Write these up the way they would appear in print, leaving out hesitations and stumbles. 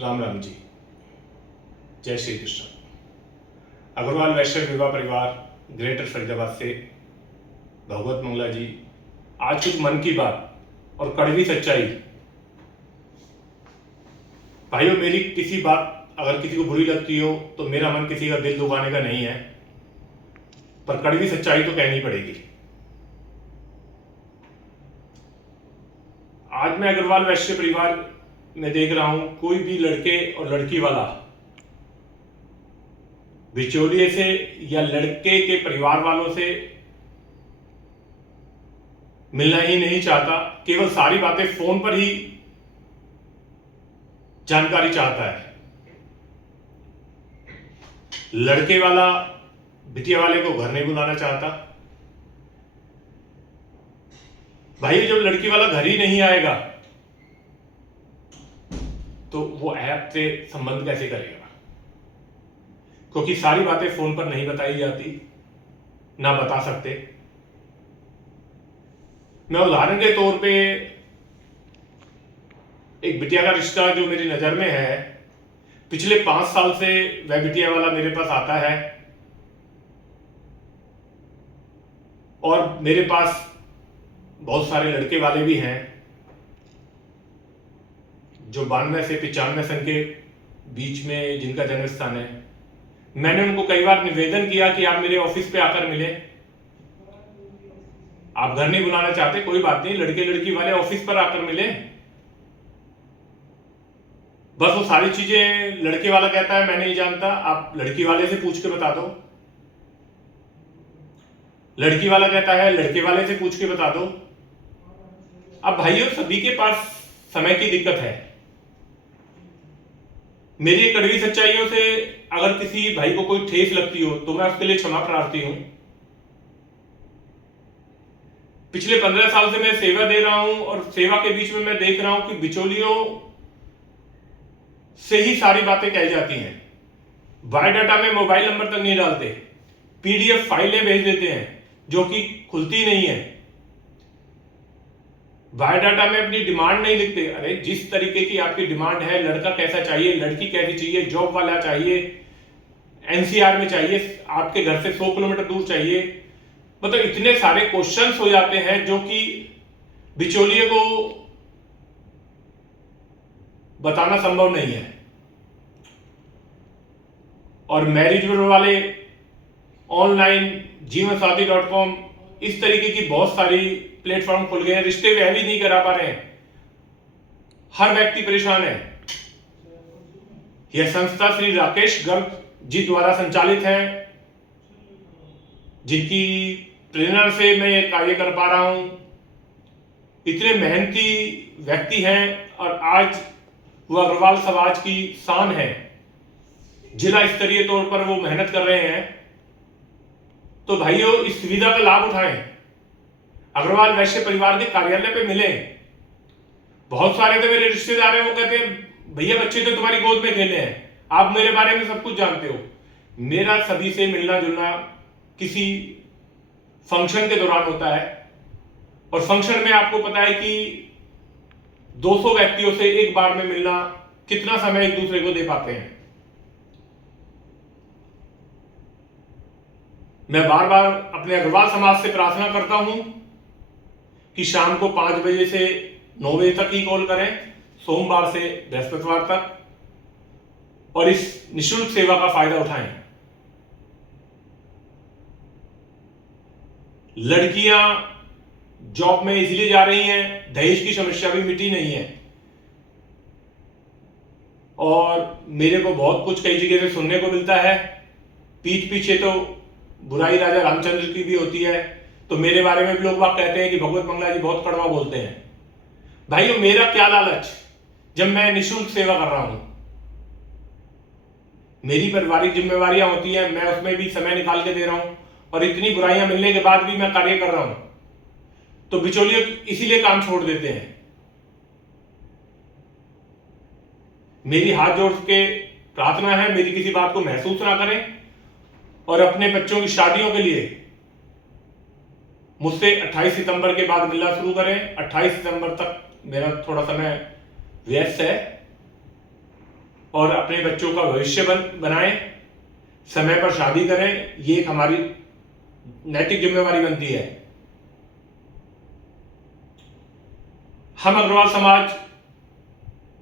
राम राम जी। जय श्री कृष्ण। अग्रवाल वैश्य विवाह परिवार ग्रेटर फरीदाबाद से भगवत मंगला जी। आज कुछ मन की बात और कड़वी सच्चाई। भाइयों, मेरी किसी बात अगर किसी को बुरी लगती हो तो मेरा मन किसी का दिल दुखाने का नहीं है, पर कड़वी सच्चाई तो कहनी पड़ेगी। आज मैं अग्रवाल वैश्य परिवार में देख रहा हूं, कोई भी लड़के और लड़की वाला बिचौलिए से या लड़के के परिवार वालों से मिलना ही नहीं चाहता, केवल सारी बातें फोन पर ही जानकारी चाहता है। लड़के वाला बिटिया वाले को घर नहीं बुलाना चाहता। भाई, जब लड़की वाला घर ही नहीं आएगा तो वो ऐप से संबंध कैसे करेगा? क्योंकि सारी बातें फोन पर नहीं बताई जाती, ना बता सकते। मैं उदाहरण के तौर पे एक बिटिया का रिश्ता जो मेरी नजर में है, पिछले 5 साल से वह बिटिया वाला मेरे पास आता है और मेरे पास बहुत सारे लड़के वाले भी हैं जो 92 से 95 सन के बीच में जिनका जन्म स्थान है। मैंने उनको कई बार निवेदन किया कि आप मेरे ऑफिस पे आकर मिले। आप घर नहीं बुलाना चाहते, कोई बात नहीं, लड़के लड़की वाले ऑफिस पर आकर मिले। बस वो सारी चीजें लड़के वाला कहता है मैं नहीं जानता, आप लड़की वाले से पूछ के बता दो। लड़की वाला कहता है लड़के वाले से पूछ के बता दो। अब भाइयों, सभी के पास समय की दिक्कत है। मेरी कड़वी सच्चाइयों से अगर किसी भाई को कोई ठेस लगती हो तो मैं उसके लिए क्षमा प्रार्थी हूं। पिछले 15 साल से मैं सेवा दे रहा हूं और सेवा के बीच में मैं देख रहा हूं कि बिचौलियों से ही सारी बातें कही जाती हैं। बायोडाटा में मोबाइल नंबर तक नहीं डालते, पीडीएफ फाइलें भेज देते हैं जो कि खुलती नहीं है। बायोडाटा में अपनी डिमांड नहीं लिखते। अरे, जिस तरीके की आपकी डिमांड है, लड़का कैसा चाहिए, लड़की कैसी चाहिए, जॉब वाला चाहिए, एनसीआर में चाहिए, आपके घर से 100 किलोमीटर दूर चाहिए, मतलब इतने सारे क्वेश्चंस हो जाते हैं जो कि बिचौलिए को बताना संभव नहीं है। और मैरिज ब्यूरो वाले ऑनलाइन जीवनसाथी.com इस तरीके की बहुत सारी प्लेटफॉर्म खुल गए हैं, रिश्ते वह भी नहीं करा पा रहे हैं। हर व्यक्ति परेशान है। यह संस्था श्री राकेश गर्ग जी द्वारा संचालित है, जिनकी प्रेरणा से मैं ये कार्य कर पा रहा हूं। इतने मेहनती व्यक्ति हैं और आज वो अग्रवाल समाज की शान है। जिला स्तरीय तौर पर वो मेहनत कर रहे हैं। तो भाइयों, इस सुविधा का लाभ उठाएं। अग्रवाल वैश्य परिवार के कार्यालय पे मिले। बहुत सारे तो मेरे रिश्तेदार हैं, वो कहते हैं भैया बच्चे तो तुम्हारी गोद में खेले हैं, आप मेरे बारे में सब कुछ जानते हो। मेरा सभी से मिलना जुलना किसी फंक्शन के दौरान होता है और फंक्शन में आपको पता है कि 200 व्यक्तियों से एक बार में मिलना कितना समय एक दूसरे को दे पाते हैं। मैं बार बार अपने अग्रवाल समाज से प्रार्थना करता हूं कि शाम को 5 बजे से 9 बजे तक ही कॉल करें, सोमवार से बृहस्पतिवार तक, और इस निःशुल्क सेवा का फायदा उठाएं। लड़कियां जॉब में इसलिए जा रही हैं, दहेज की समस्या भी मिटी नहीं है। और मेरे को बहुत कुछ कई जगह से सुनने को मिलता है, पीठ पीछे तो बुराई राजा रामचंद्र की भी होती है। तो मेरे बारे में भी लोग बात कहते हैं कि भगवत मंगला जी बहुत कड़वा बोलते हैं। भाइयों, मेरा क्या लालच जब मैं निःशुल्क सेवा कर रहा हूं। मेरी पारिवारिक जिम्मेवारियां होती हैं, मैं उसमें भी समय निकाल के दे रहा हूं और इतनी बुराइयां मिलने के बाद भी मैं कार्य कर रहा हूं। तो बिचौलिए इसीलिए काम छोड़ देते हैं। मेरी हाथ जोड़ के प्रार्थना है, मेरी किसी बात को महसूस ना करें और अपने बच्चों की शादियों के लिए मुझसे 28 सितंबर के बाद मिलना शुरू करें। 28 सितंबर तक मेरा थोड़ा समय व्यस्त है। अपने बच्चों का भविष्य बनाएं, समय पर शादी करें, ये एक हमारी नैतिक जिम्मेवारी बनती है। हम अग्रवाल समाज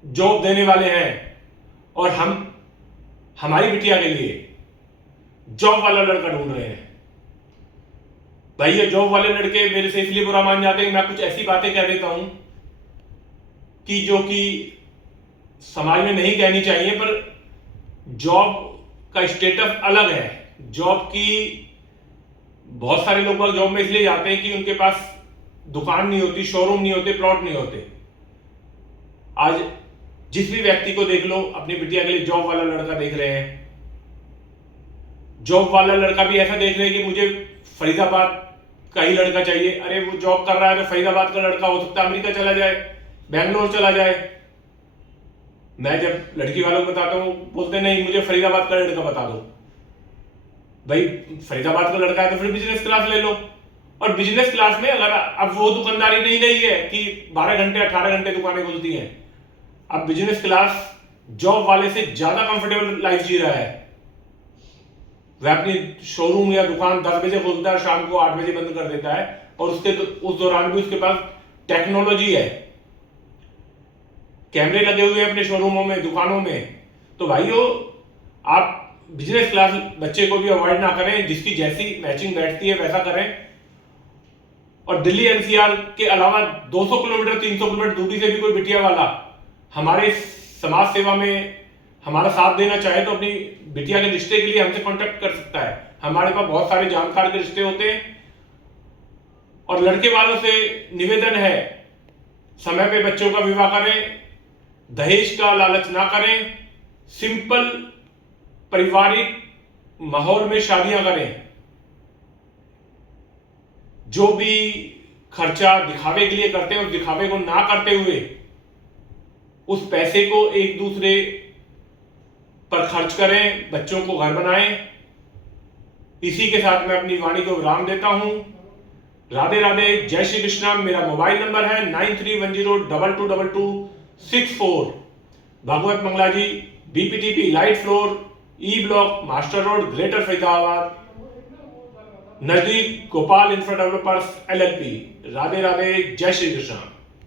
जॉब देने वाले हैं और हम हमारी बिटिया के लिए जॉब वाला लड़का ढूंढ रहे हैं। भाई ये जॉब वाले लड़के मेरे से इसलिए बुरा मान जाते हैं, मैं कुछ ऐसी बातें कह देता हूं कि जो कि समाज में नहीं कहनी चाहिए, पर जॉब का स्टेटस अलग है। जॉब की बहुत सारे लोग जॉब में इसलिए जाते हैं कि उनके पास दुकान नहीं होती, शोरूम नहीं होते, प्लॉट नहीं होते। आज जिस भी व्यक्ति को देख लो अपनी बिटिया के लिए जॉब वाला लड़का देख रहे हैं। जॉब वाला लड़का भी ऐसा देख रहे हैं कि मुझे फरीदाबाद का ही लड़का चाहिए। अरे वो जॉब कर रहा है तो फरीदाबाद का लड़का हो सकता है अमेरिका चला जाए, बैंगलोर चला जाए। मैं जब लड़की वालों को बताता हूं, बोलते नहीं मुझे फरीदाबाद का लड़का बता दो। भाई फरीदाबाद का लड़का है तो फिर बिजनेस क्लास ले लो। और बिजनेस क्लास में अगर अब वो दुकानदारी नहीं रही है कि 12 घंटे 18 घंटे दुकानें खुलती हैं, अब बिजनेस क्लास जॉब वाले से ज्यादा कंफर्टेबल लाइफ जी रहा है। वह अपनी शोरूम या दुकान 10 बजे खोलता है, शाम को 8 बजे बंद कर देता है, और उस दौरान भी उसके पास टेक्नोलॉजी है, कैमरे लगे हुए हैं अपने शोरूमों में, दुकानों में। तो भाइयों आप बिजनेस क्लास बच्चे को भी अवॉइड ना करें, जिसकी जैसी मैचिंग बैठती है वैसा करें। और दिल्ली एनसीआर के अलावा 200 किलोमीटर 300 किलोमीटर दूरी से भी कोई बिटिया वाला हमारे समाज सेवा में हमारा साथ देना चाहे तो अपनी बिटिया के रिश्ते के लिए हमसे कांटेक्ट कर सकता है। हमारे पास बहुत सारे जानकार के रिश्ते होते हैं। और लड़के वालों से निवेदन है, समय पे बच्चों का विवाह करें, दहेज का लालच ना करें, सिंपल पारिवारिक माहौल में शादियां करें। जो भी खर्चा दिखावे के लिए करते हैं उस दिखावे को ना करते हुए उस पैसे को एक दूसरे पर खर्च करें, बच्चों को घर बनाएं। इसी के साथ मैं अपनी वाणी को विराम देता हूं। राधे राधे, जय श्री कृष्णा। मेरा मोबाइल नंबर है 9310222264। Bhagwat Mangla ji, BPTP light floor, E block, master road, greater Faridabad, नजदीक Gopal infra developers LLP। Radhe Radhe, जय श्री कृष्ण।